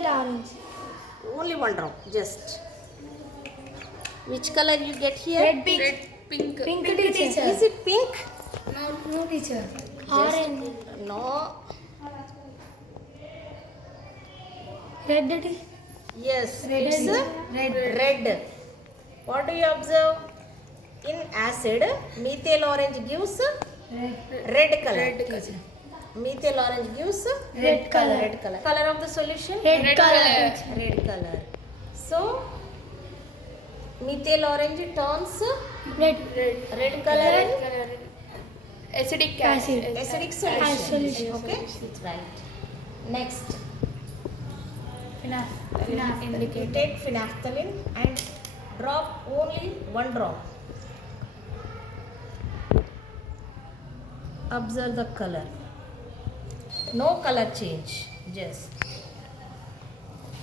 Methyl orange. Only one drop, just. Which color you get here? Red, pink. Red, pink. Pink teacher. Is it pink? No teacher. Orange. No. Red. Yes, Red. it's red. What do you observe? In acid, methyl orange gives red color. Red color. Methyl orange gives Red color. Red color. Color of the solution? Red color. Red color. So, methyl orange turns Red. red color in Acidic Acid. acid. acidic solution. Acid solution. Okay, right. Next, you take phenolphthalein and drop only one drop. Observe the color. No color change, just.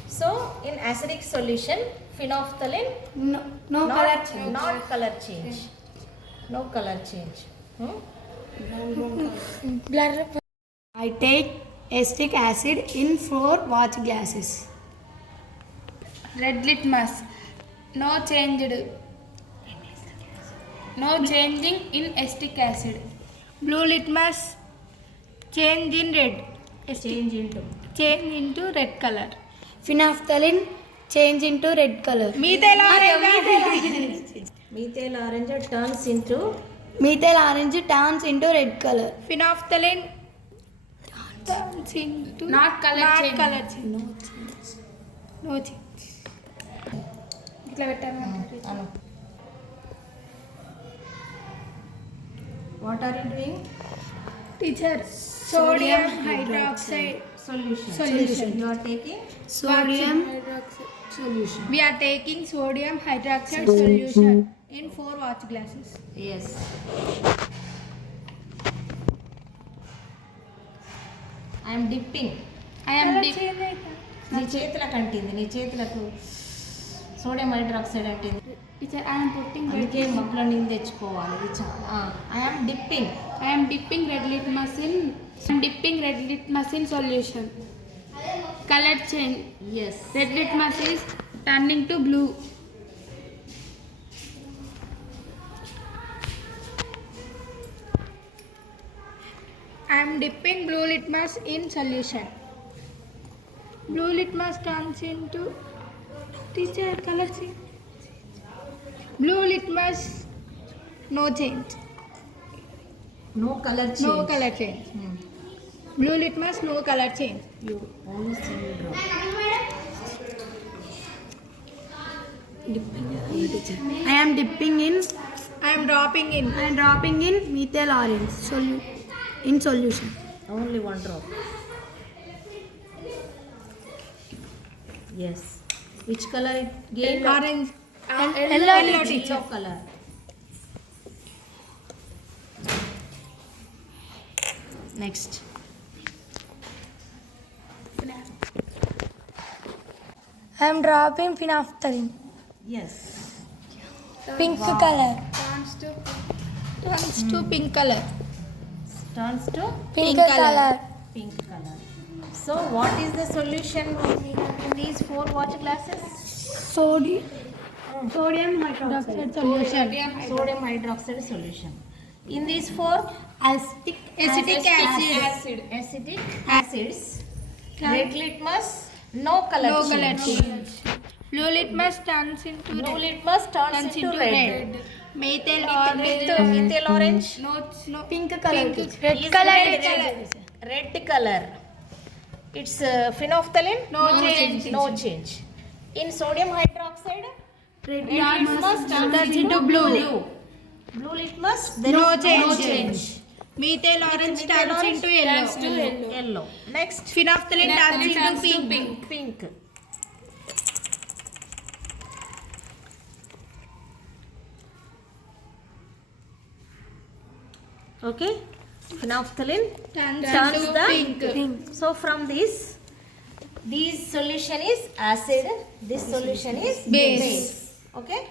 So, in acidic solution, phenolphthalein, No color change. not color change. No color change. Blur. I take acetic acid in 4 watch glasses. Red litmus. No changed. No changing in acetic acid. Blue litmus. Change in red. Change into. Change into red color. Phenolphthalein. Change into red color. Methyl orange. Methyl orange turns into Methyl orange turns into red color. Phenolphthalein Turns into not color change. color change. No change. ఇట్లా పెట్టాను. Anu. What are you doing? Teacher, sodium hydroxide Solution. You are taking sodium solution. We are taking sodium hydroxide solution in 4 watch glasses. yes. I am dipping. I am నీ చేతులకు అంటింది, నీ చేతులకు sodium hydroxide అంటింది. teacher. I am putting అందుకే మొక్కల నీళ్ళు తెచ్చుకోవాలి. ఇది చాలా I am dipping. I am dipping red litmus in solution. Color change. Yes. Red litmus is turning to blue. I am dipping blue litmus in solution. Blue litmus turns into teacher color change. Blue litmus no change. No color change. No color change. Blue litmus no color change. You only single drop. I am dropping in methyl orange in solution. Only one drop. Yes. Which color it gave? Orange. Yellow Yellow color. Next. I am dropping phenolphthalein. Yes. Pink color. Turns to pink color. Turns to Pink color. pink color. So what is the solution in these 4 watch glasses? Sodium hydroxide solution. Sodium hydroxide solution. In these 4 Acetic acidic acids, red litmus, no color change. Blue litmus turns into Blue litmus turns into red. Methyl With methyl orange, pink color. red color. It's phenolphthalein, No change. No change. In sodium hydroxide, red litmus turns into blue. Blue litmus, there No is change. no change. Methyl orange Methyl turns orange into turns to yellow. yellow. Next, Phenolphthalein turns into pink. pink. Okay, phenolphthalein turns the pink. So from this solution is acid, this solution is Base. Okay.